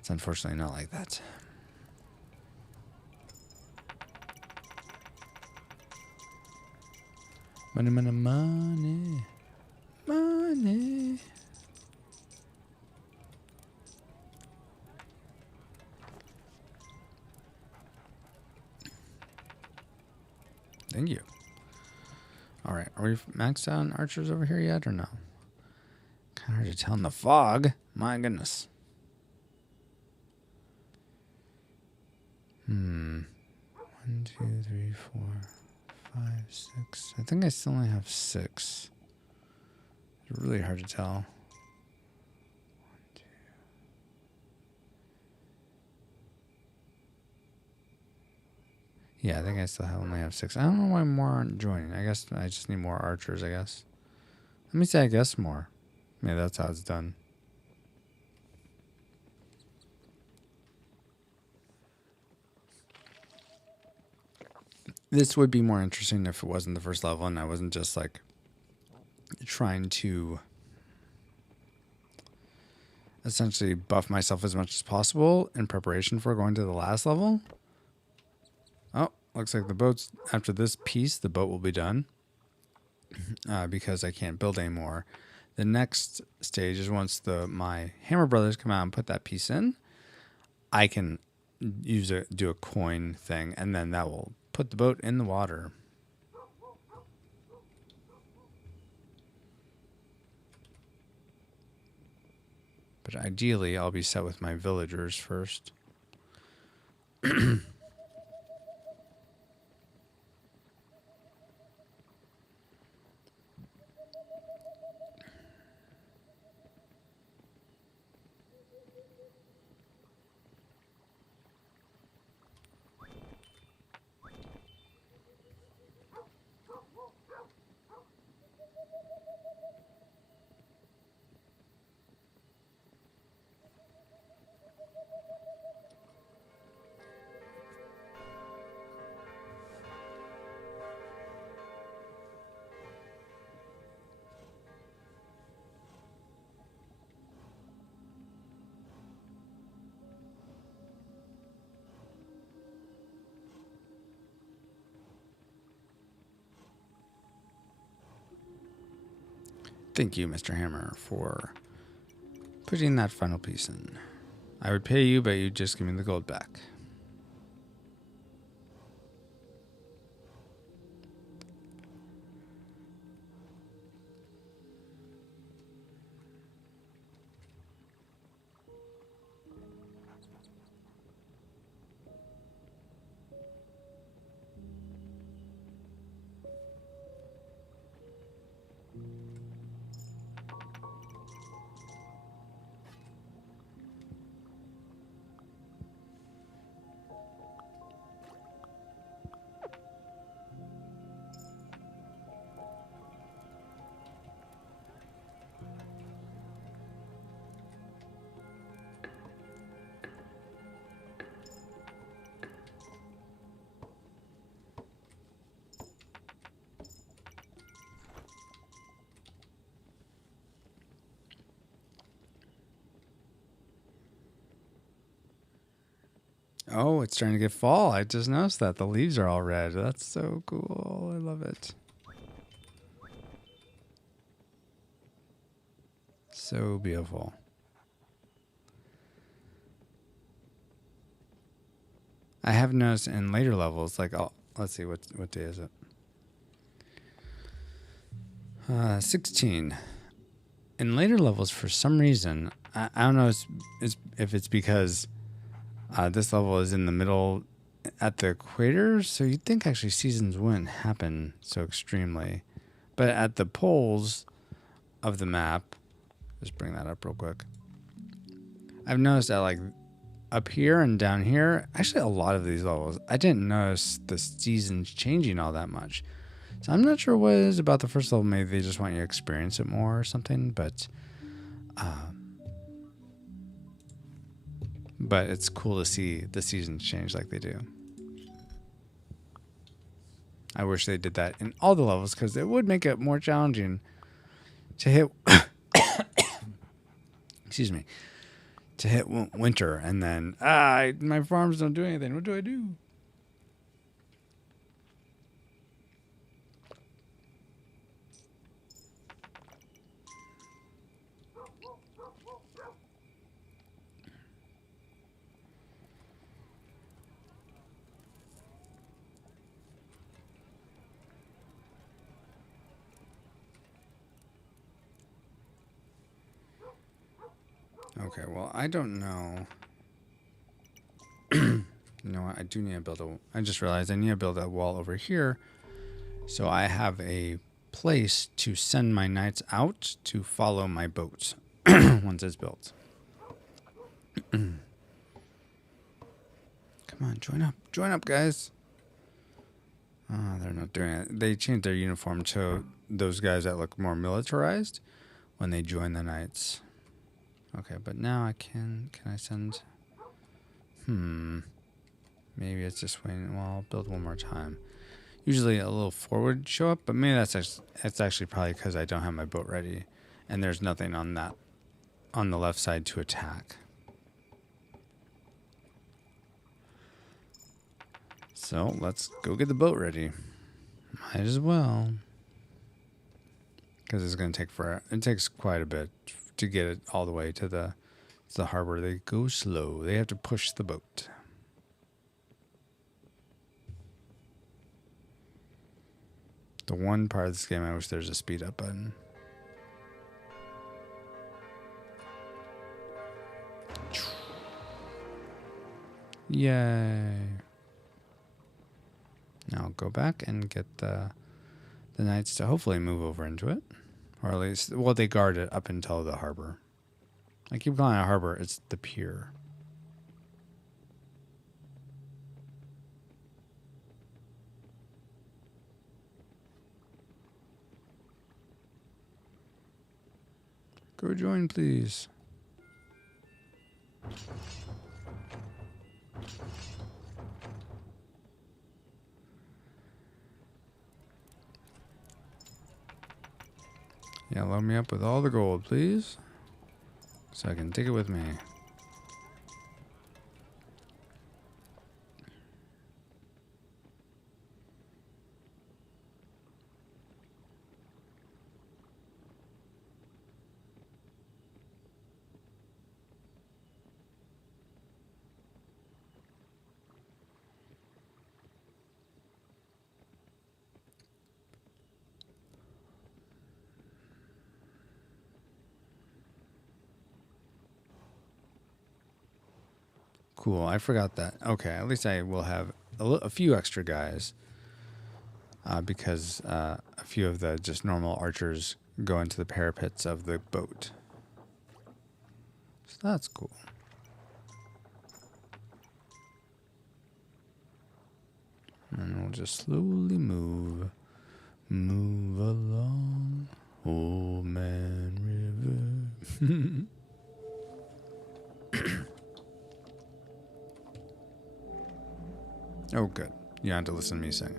It's unfortunately not like that. Money, money, money. Money. Thank you. All right, are we maxed out on archers over here yet or no? Kind of hard to tell in the fog. My goodness. 1, 2, 3, 4, 5, 6. I think I still only have 6. It's really hard to tell. 1, 2. Yeah, I think I still only have 6. I don't know why more aren't joining. I guess I just need more archers, I guess. Let me say I guess more. Maybe that's how it's done. This would be more interesting if it wasn't the first level and I wasn't just like trying to essentially buff myself as much as possible in preparation for going to the last level. Oh, looks like the boat's, after this piece, the boat will be done because I can't build anymore. The next stage is once my Hammer Brothers come out and put that piece in, I can do a coin thing, and then that will put the boat in the water. But ideally, I'll be set with my villagers first. Thank you, Mr. Hammer, for putting that final piece in. I would pay you, but you'd just give me the gold back. Oh, it's starting to get fall. I just noticed that. The leaves are all red. That's so cool. I love it. So beautiful. I have noticed in later levels, like, oh, let's see, what day is it? 16. In later levels, for some reason, I don't know if it's because this level is in the middle at the equator, so you'd think actually seasons wouldn't happen so extremely. But at the poles of the map, just bring that up real quick. I've noticed that like up here and down here, actually a lot of these levels, I didn't notice the seasons changing all that much. So I'm not sure what it is about the first level. Maybe they just want you to experience it more or something, but it's cool to see the seasons change like they do. I wish they did that in all the levels because it would make it more challenging to hit excuse me, to hit winter and then my farms don't do anything. What do I do? Okay, well, I don't know. You know what? I do need to build I just realized I need to build a wall over here so I have a place to send my knights out to follow my boat once it's built. Come on, join up, guys. Oh, they're not doing it. They changed their uniform to those guys that look more militarized when they join the knights. Okay, but now I can I send? Maybe it's just waiting. Well, I'll build one more time. Usually a little forward show up, but maybe that's actually probably because I don't have my boat ready, and there's nothing on the left side to attack. So let's go get the boat ready. Might as well, because it's going to take forever. It takes quite a bit to get it all the way to the harbor. They go slow. They have to push the boat. The one part of this game I wish there's a speed up button. Yay. Now I'll go back and get the knights to hopefully move over into it. Or at least, well, they guard it up until the harbor. I keep calling it a harbor. It's the pier. Go join, please. Yeah, load me up with all the gold, please. So I can take it with me. Cool. I forgot that. Okay, at least I will have a few extra guys because a few of the just normal archers go into the parapets of the boat. So that's cool. And we'll just slowly move along, Old Man River. Oh, good. You don't have to listen to me sing.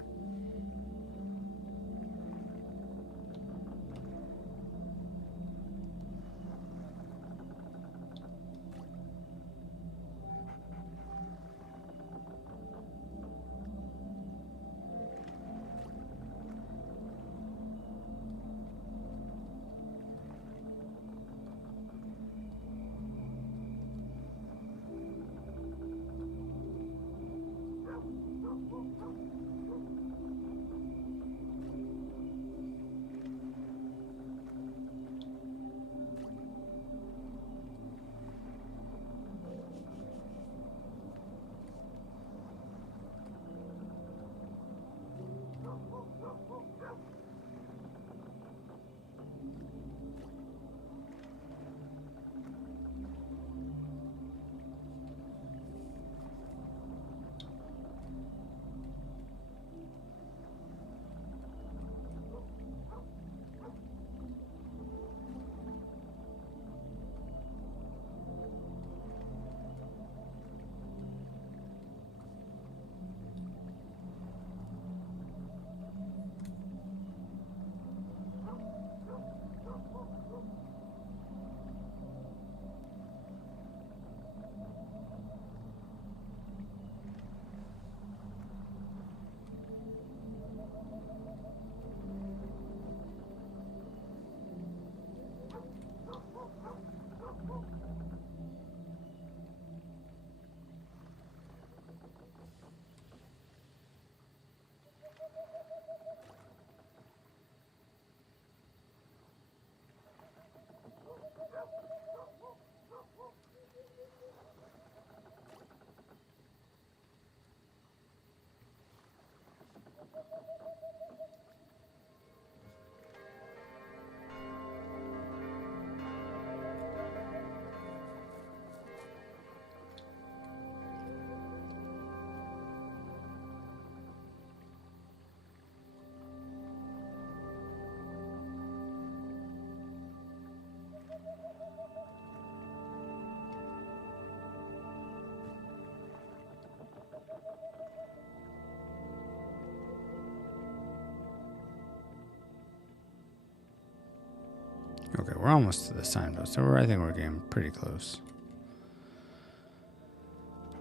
Okay, we're almost to the sign though, so I think we're getting pretty close.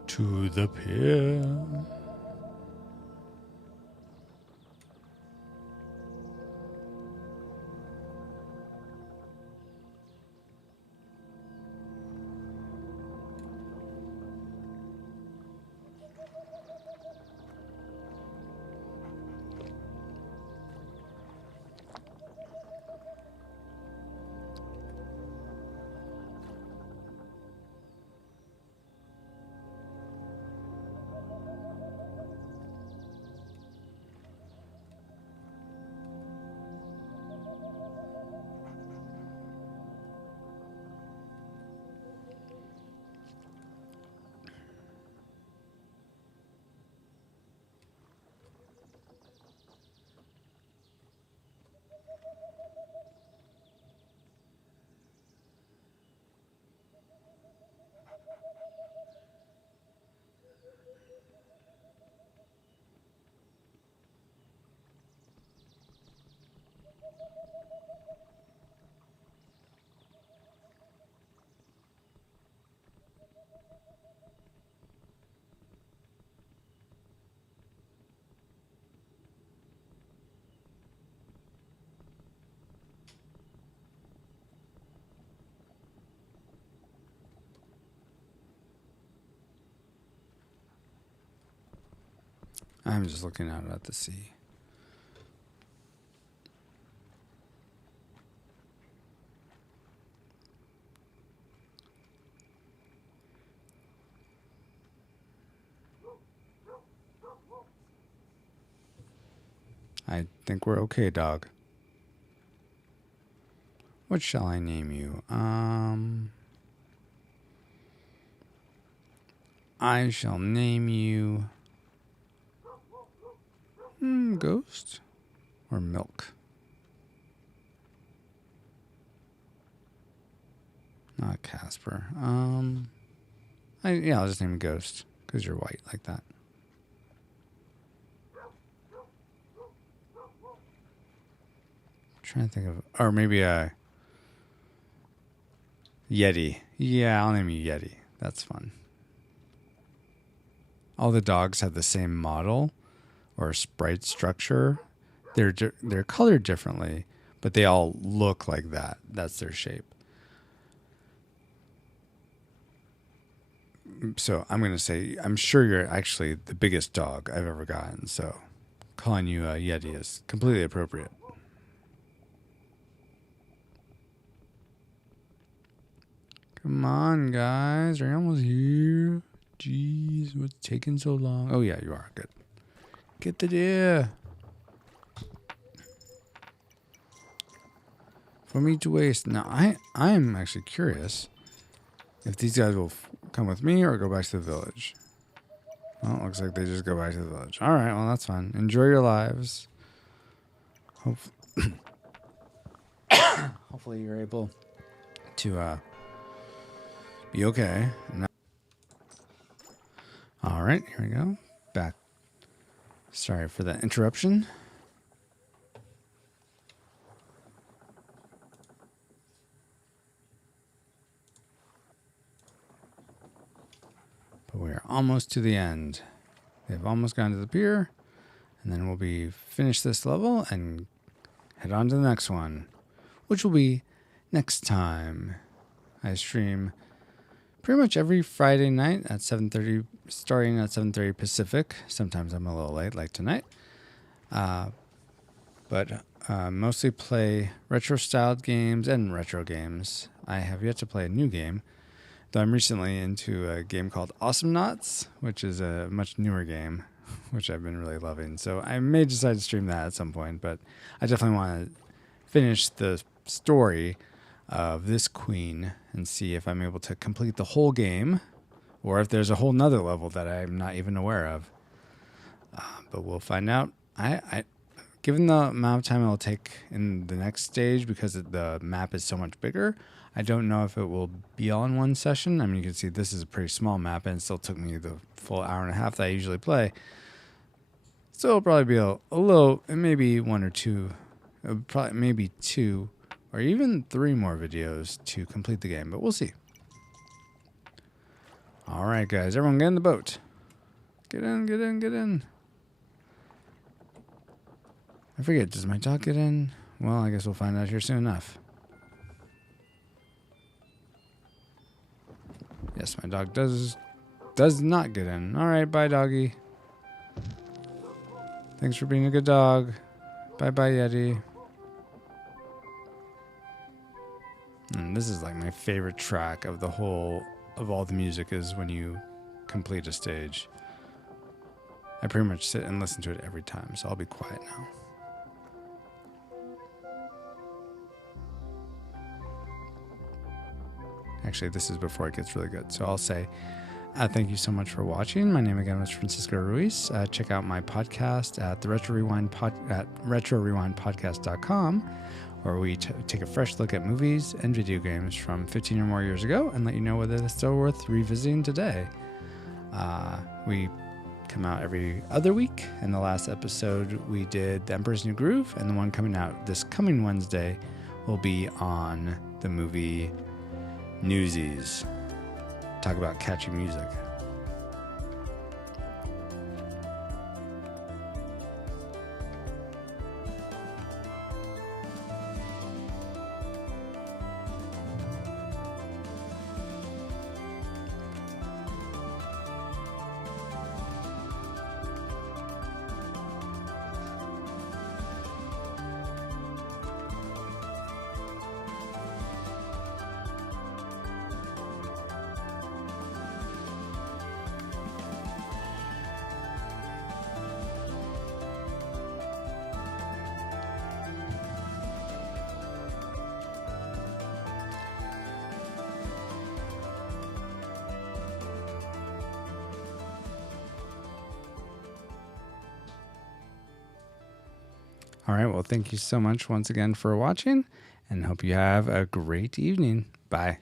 To the pier. I'm just looking out at the sea. I think we're okay, dog. What shall I name you? I shall name you Ghost or Milk. Not Casper. I'll just name you Ghost because you're white like that. Trying to think of, or maybe a Yeti. Yeah, I'll name you Yeti. That's fun. All the dogs have the same model or sprite structure. They're colored differently, but they all look like that. That's their shape. So I'm going to say, I'm sure you're actually the biggest dog I've ever gotten. So calling you a Yeti is completely appropriate. Come on, guys. Are you almost here? Jeez, what's taking so long? Oh, yeah, you are. Good. Get the deer. For me to waste. Now, I'm actually curious if these guys will come with me or go back to the village. Well, it looks like they just go back to the village. All right, well, that's fine. Enjoy your lives. Hopefully you're able to be okay. All right, here we go. Back. Sorry for the interruption. But we're almost to the end. They've almost gone to the pier, and then we'll be finished this level and head on to the next one, which will be next time. I stream pretty much every Friday night at 7:30, starting at 7:30 Pacific. Sometimes I'm a little late, like tonight. But mostly play retro-styled games and retro games. I have yet to play a new game, though I'm recently into a game called Awesomenauts, which is a much newer game, which I've been really loving. So I may decide to stream that at some point, but I definitely want to finish the story of this queen and see if I'm able to complete the whole game or if there's a whole nother level that I'm not even aware of. But we'll find out. Given the amount of time it'll take in the next stage, because the map is so much bigger, I don't know if it will be all in one session. I mean, you can see this is a pretty small map, and it still took me the full hour and a half that I usually play. So it'll probably be a little, maybe one or two, probably maybe 2 or even 3 more videos to complete the game, but we'll see. All right, guys, everyone get in the boat. Get in, get in, get in. I forget, does my dog get in? Well, I guess we'll find out here soon enough. Yes, my dog does not get in. All right, bye, doggy. Thanks for being a good dog. Bye-bye, Yeti. And this is like my favorite track of all the music is when you complete a stage. I pretty much sit and listen to it every time, so I'll be quiet now. Actually, this is before it gets really good. So I'll say thank you so much for watching. My name again was Francisco Ruiz. Check out my podcast at the Retro Rewind at retrorewindpodcast.com, where we take a fresh look at movies and video games from 15 or more years ago and let you know whether they're still worth revisiting today. We come out every other week, and the last episode we did The Emperor's New Groove, and the one coming out this coming Wednesday will be on the movie Newsies. Talk about catchy music. All right. Well, thank you so much once again for watching, and hope you have a great evening. Bye.